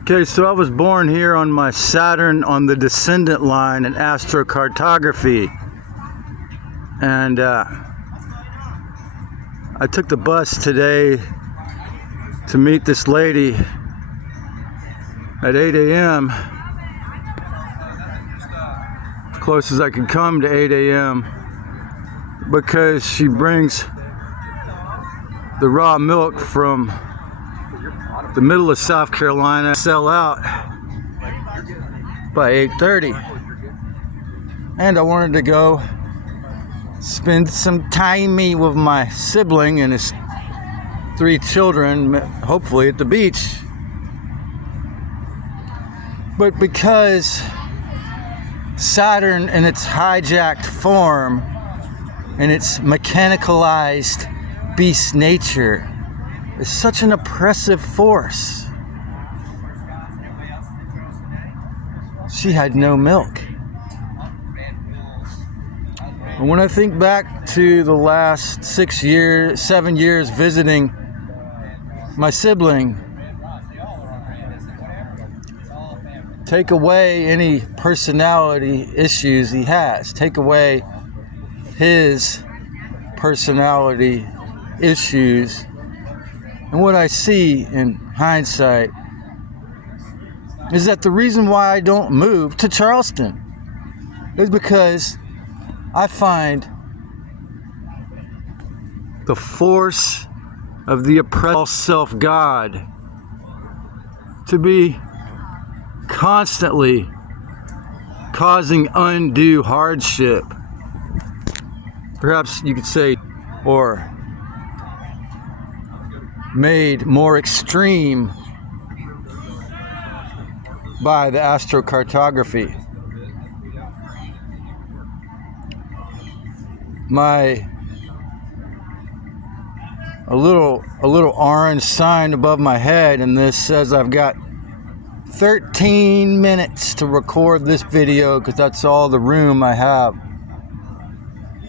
Okay, so I was born here on my Saturn on the Descendant line in astrocartography. And I took the bus today to meet this lady at 8 a.m. as close as I could come to 8 a.m. because she brings the raw milk from the middle of South Carolina, sell out by 8:30. And I wanted to go spend some time with my sibling and his 3 children, hopefully at the beach. But because Saturn in its hijacked form and its mechanicalized beast nature is such an oppressive force, she had no milk. And when I think back to the last 7 years visiting my sibling, take away any personality issues he has, take away his personality issues, and what I see in hindsight is that the reason why I don't move to Charleston is because I find the force of the oppressed self-God to be constantly causing undue hardship. Perhaps you could say, or made more extreme by the astrocartography. A little orange sign above my head, and this says I've got 13 minutes to record this video because that's all the room I have.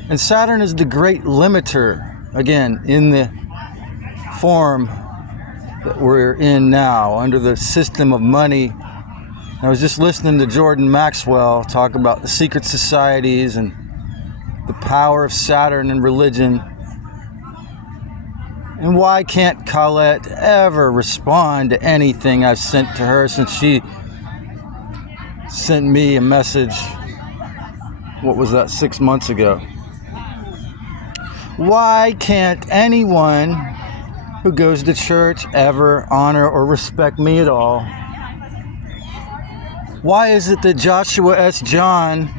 And Saturn is the great limiter, again, in the form that we're in now, under the system of money. I was just listening to Jordan Maxwell talk about the secret societies and the power of Saturn and religion. And why can't Colette ever respond to anything I've sent to her since she sent me a message, what was that, 6 months ago? Why can't anyone who goes to church ever honor or respect me at all? Why is it that Joshua S. John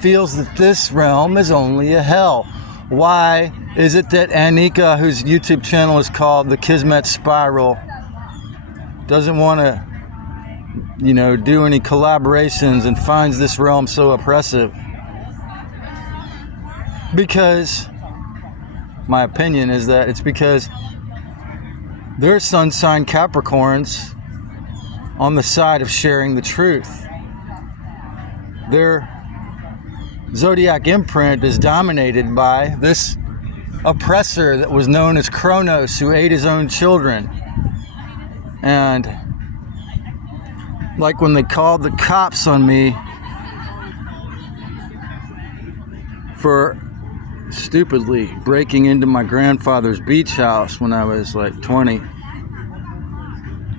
feels that this realm is only a hell? Why is it that Anika, whose YouTube channel is called The Kismet Spiral, doesn't want to, do any collaborations and finds this realm so oppressive? Because my opinion is that it's because their sun sign Capricorns on the side of sharing the truth. Their zodiac imprint is dominated by this oppressor that was known as Kronos, who ate his own children. And like when they called the cops on me for stupidly breaking into my grandfather's beach house when I was like 20,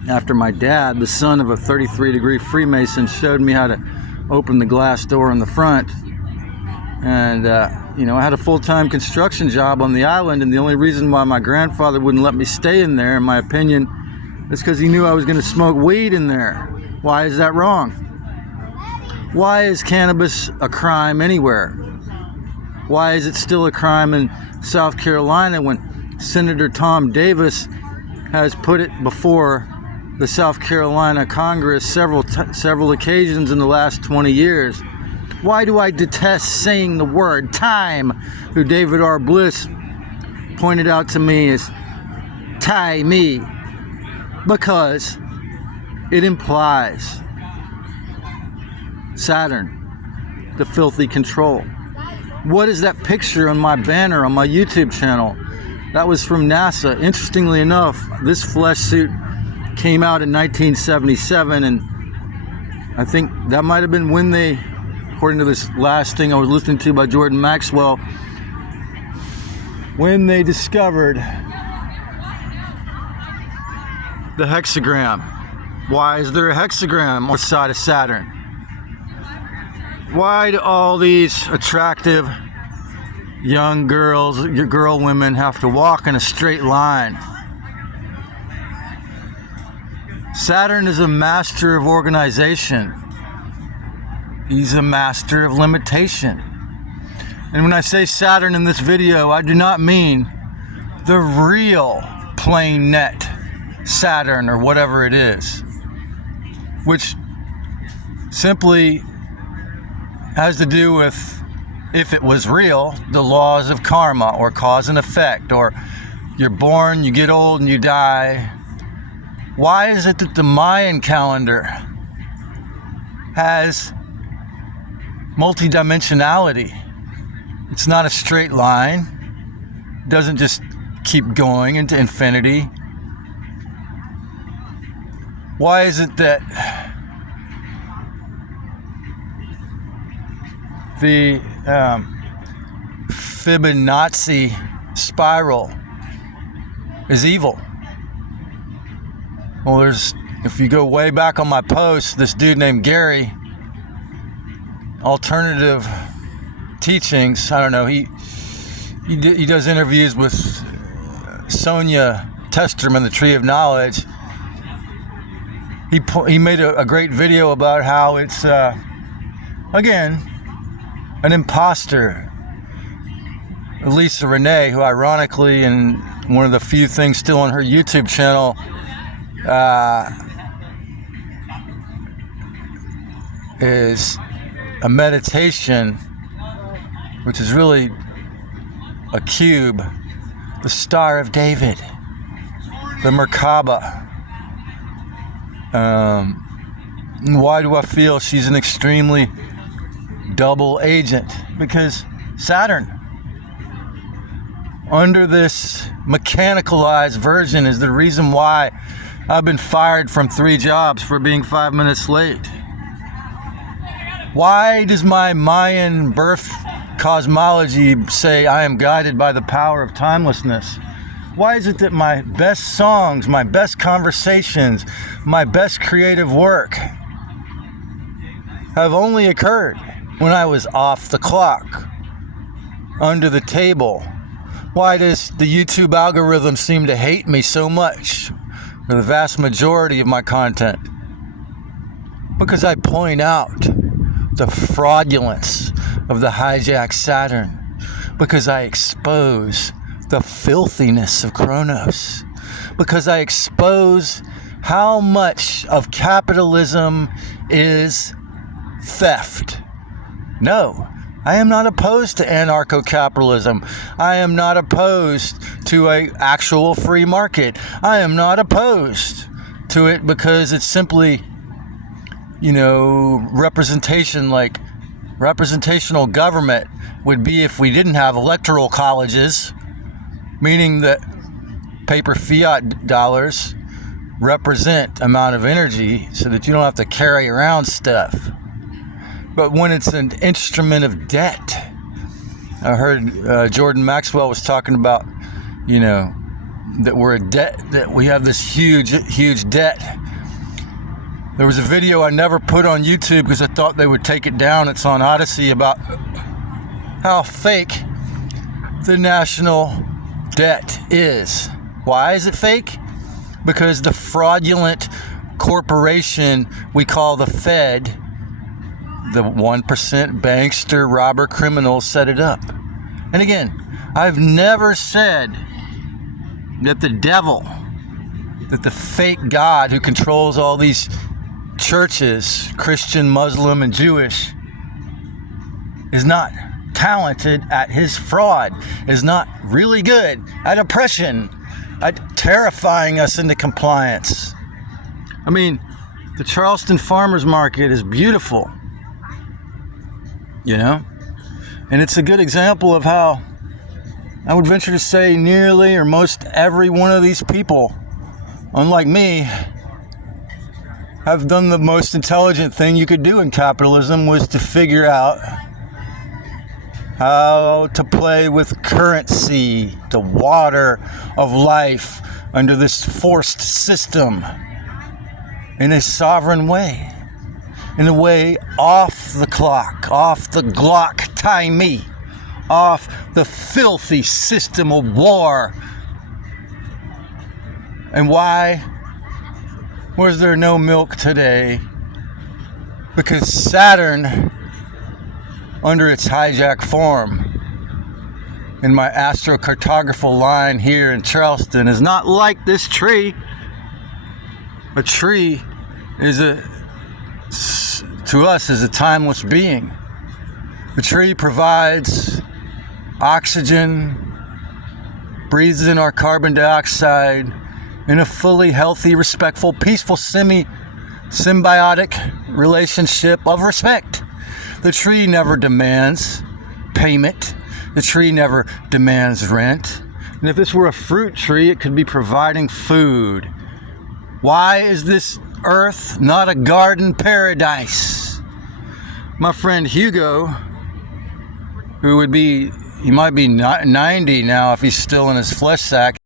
after my dad, the son of a 33-degree Freemason, showed me how to open the glass door in the front. And I had a full-time construction job on the island, and the only reason why my grandfather wouldn't let me stay in there, in my opinion, is because he knew I was going to smoke weed in there. Why is that wrong? Why is cannabis a crime anywhere? Why is it still a crime in South Carolina when Senator Tom Davis has put it before the South Carolina Congress several occasions in the last 20 years? Why do I detest saying the word time, who David R. Bliss pointed out to me as tie me? Because it implies Saturn, the filthy control. What is that picture on my banner on my YouTube channel? That was from NASA. Interestingly enough, this flesh suit came out in 1977, and I think that might have been when they, according to this last thing I was listening to by Jordan Maxwell, when they discovered the hexagram. Why is there a hexagram on the side of Saturn? Why do all these attractive young girls, women have to walk in a straight line? Saturn is a master of organization. He's a master of limitation. And when I say Saturn in this video, I do not mean the real plain net Saturn or whatever it is, which simply has to do with, if it was real, the laws of karma or cause and effect, or you're born, you get old, and you die. Why is it that the Mayan calendar has multidimensionality? It's not a straight line. It doesn't just keep going into infinity. Why is it that the Fibonacci spiral is evil? Well, if you go way back on my post, this dude named Gary, Alternative Teachings, I don't know, he does interviews with Sonia Testerman, the Tree of Knowledge. He made a great video about how it's, again, an imposter. Lisa Renee, who ironically, in one of the few things still on her YouTube channel, is a meditation, which is really a cube, the Star of David, the Merkaba. Why do I feel she's an extremely double agent? Because Saturn, under this mechanicalized version, is the reason why I've been fired from 3 jobs for being 5 minutes late. Why does my Mayan birth cosmology say I am guided by the power of timelessness? Why is it that my best songs, my best conversations, my best creative work have only occurred when I was off the clock, under the table? Why does the YouTube algorithm seem to hate me so much for the vast majority of my content? Because I point out the fraudulence of the hijacked Saturn. Because I expose the filthiness of Kronos. Because I expose how much of capitalism is theft. No, I am not opposed to anarcho-capitalism. I am not opposed to an actual free market. I am not opposed to it because it's simply, representation, like representational government would be if we didn't have electoral colleges, meaning that paper fiat dollars represent amount of energy so that you don't have to carry around stuff. But when it's an instrument of debt, I heard Jordan Maxwell was talking about, that we're a debt, that we have this huge debt. There was a video I never put on YouTube because I thought they would take it down. It's on Odyssey, about how fake the national debt is. Why is it fake? Because the fraudulent corporation we call the Fed, the 1% bankster, robber, criminals, set it up. And again, I've never said that the devil, that the fake God who controls all these churches, Christian, Muslim, and Jewish, is not talented at his fraud, is not really good at oppression, at terrifying us into compliance. I mean, the Charleston Farmers Market is beautiful, and it's a good example of how I would venture to say nearly or most every one of these people, unlike me, have done the most intelligent thing you could do in capitalism, was to figure out how to play with currency, the water of life, under this forced system in a sovereign way, in a way off the clock, off the Glock timey, off the filthy system of war. And why was there no milk today? Because Saturn, under its hijack form, in my astrocartographical line here in Charleston, is not like this tree. A tree is to us, is a timeless being. The tree provides oxygen, breathes in our carbon dioxide in a fully healthy, respectful, peaceful, symbiotic relationship of respect. The tree never demands payment. The tree never demands rent. And if this were a fruit tree, it could be providing food. Why is this earth not a garden paradise? My friend Hugo, who he might be 90 now if he's still in his flesh sack,